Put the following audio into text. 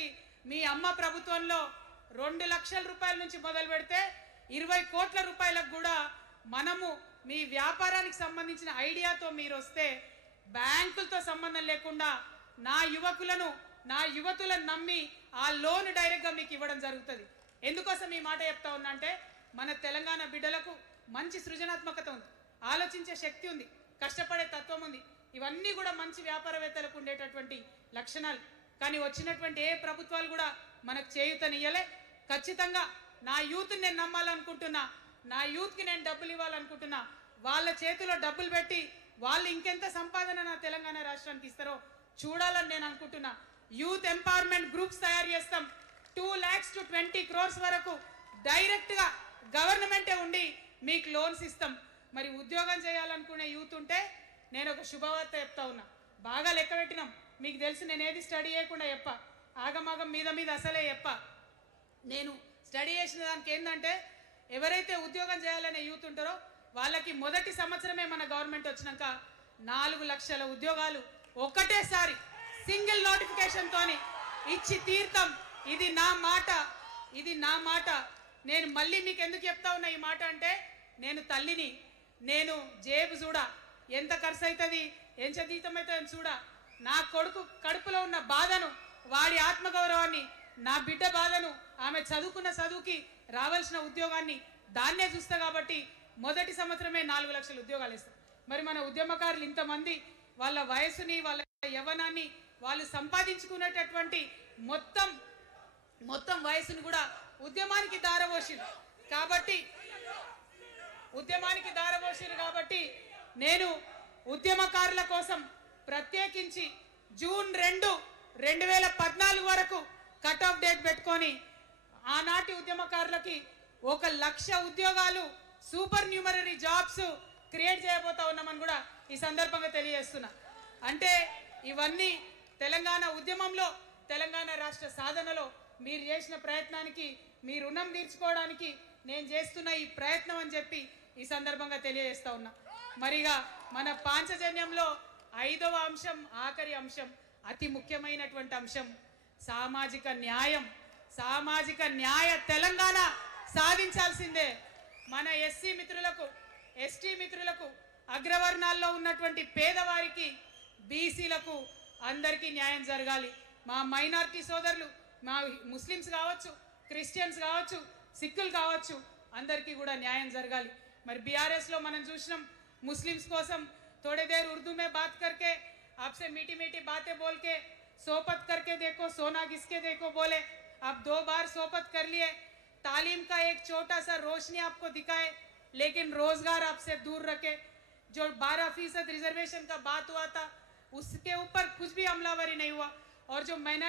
వచ్చేసరికి మీ అమ్మ ప్రభుత్వంలో 2 లక్షల రూపాయల నుంచి మొదలు పెడితే 20 కోట్ల రూపాయలకు కూడా మనము మీ వ్యాపారానికి సంబంధించిన ఐడియాతో మీరు వస్తే బ్యాంకులతో సంబంధం లేకుండా నా యువతులను నమ్మి ఆ లోన్ డైరెక్ట్గా మీకు ఇవ్వడం జరుగుతుంది. ఎందుకోసం ఈ మాట చెప్తా ఉన్నా అంటే మన తెలంగాణ బిడ్డలకు మంచి సృజనాత్మకత ఉంది, ఆలోచించే శక్తి ఉంది, కష్టపడే తత్వం ఉంది. ఇవన్నీ కూడా మంచి వ్యాపారవేత్తలకు ఉండేటటువంటి లక్షణాలు. కానీ వచ్చినటువంటి ఏ ప్రభుత్వాలు కూడా మనకు చేయూతనియ్యలే. ఖచ్చితంగా నా యూత్ని నేను నమ్మాలనుకుంటున్నా, నా యూత్కి నేను డబ్బులు ఇవ్వాలనుకుంటున్నా. వాళ్ళ చేతిలో డబ్బులు పెట్టి వాళ్ళు ఇంకెంత సంపాదన నా తెలంగాణ రాష్ట్రానికి ఇస్తారో చూడాలని నేను అనుకుంటున్నా. యూత్ ఎంపవర్మెంట్ గ్రూప్స్ తయారు చేస్తాం. 2 lakhs to 20 crores వరకు డైరెక్ట్గా గవర్నమెంటే ఉండి మీకు లోన్స్ ఇస్తాం. మరి ఉద్యోగం చేయాలనుకునే యూత్ ఉంటే నేను ఒక శుభవార్త చెప్తా ఉన్నా. బాగా లెక్క పెట్టినాం, మీకు తెలిసి నేను ఏది స్టడీ చేయకుండా చెప్ప, ఆగమాగం మీద అసలే చెప్ప. నేను స్టడీ చేసిన దానికి ఏంటంటే ఎవరైతే ఉద్యోగం చేయాలనే యూత్ ఉంటారో వాళ్ళకి మొదటి సంవత్సరమే మన గవర్నమెంట్ వచ్చినాక 4 లక్షల ఉద్యోగాలు ఒక్కటేసారి సింగిల్ నోటిఫికేషన్తోని ఇచ్చి తీర్థం. ఇది నా మాట. నేను మళ్ళీ మీకు ఎందుకు చెప్తా ఉన్నా ఈ మాట అంటే నేను తల్లిని, నేను జేబు చూడా, ఎంత ఖర్చు అవుతుంది, ఎంత జీతం అవుతుంది చూడా. నా కొడుకు కడుపులో ఉన్న బాధను, వాడి ఆత్మగౌరవాన్ని, నా బిడ్డ బాధను, ఆమె చదువుకున్న చదువుకి రావాల్సిన ఉద్యోగాన్ని దాన్నే చూస్తా. కాబట్టి మొదటి సంవత్సరమే 4 లక్షల ఉద్యోగాలు ఇస్తాం. మరి మన ఉద్యమకారులు ఇంతమంది వాళ్ళ వయసుని, వాళ్ళ యవ్వనాన్ని, వాళ్ళు సంపాదించుకునేటటువంటి మొత్తం వయసును కూడా ఉద్యమానికి దారపోసిరు. కాబట్టి నేను ఉద్యమకారుల కోసం ప్రత్యేకించి జూన్ 2, 2014 వరకు కట్ ఆఫ్ డేట్ పెట్టుకొని ఆనాటి ఉద్యమకారులకి 1 లక్ష ఉద్యోగాలు, సూపర్ న్యూమరీ జాబ్స్ క్రియేట్ చేయబోతా ఉన్నామని కూడా ఈ సందర్భంగా తెలియజేస్తున్నా. అంటే ఇవన్నీ తెలంగాణ ఉద్యమంలో, తెలంగాణ రాష్ట్ర సాధనలో మీరు చేసిన ప్రయత్నానికి, మీ రుణం తీర్చుకోవడానికి నేను చేస్తున్న ఈ ప్రయత్నం అని చెప్పి ఈ సందర్భంగా తెలియజేస్తా ఉన్నా. మరిగా మన పాంచజన్యంలో 5వ అంశం, ఆఖరి అంశం, అతి ముఖ్యమైనటువంటి అంశం సామాజిక న్యాయ తెలంగాణ సాధించాల్సిందే. మన ఎస్సీ మిత్రులకు, ఎస్టీ మిత్రులకు, అగ్రవర్ణాల్లో ఉన్నటువంటి పేదవారికి, బీసీలకు అందరికీ న్యాయం జరగాలి. మా మైనారిటీ సోదరులు, మా ముస్లిమ్స్ కావచ్చు, క్రిస్టియన్స్ కావచ్చు, సిక్కులు కావచ్చు, అందరికీ కూడా న్యాయం జరగాలి. మరి బీఆర్ఎస్లో మనం చూసినాం, मुस्लिम्स कोसम थोड़ी देर उर्दू में बात करके आपसे मीठी मीठी बातें बोल के सोपत करके देखो, सोना घिसके देखो बोले, आप 2 बार सोपत कर लिए, तालीम का एक छोटा सा रोशनी आपको दिखाए, लेकिन रोजगार आपसे दूर रखे। जो 12% रिजर्वेशन का बात हुआ था उसके ऊपर कुछ भी अमलावरी नहीं हुआ, और जो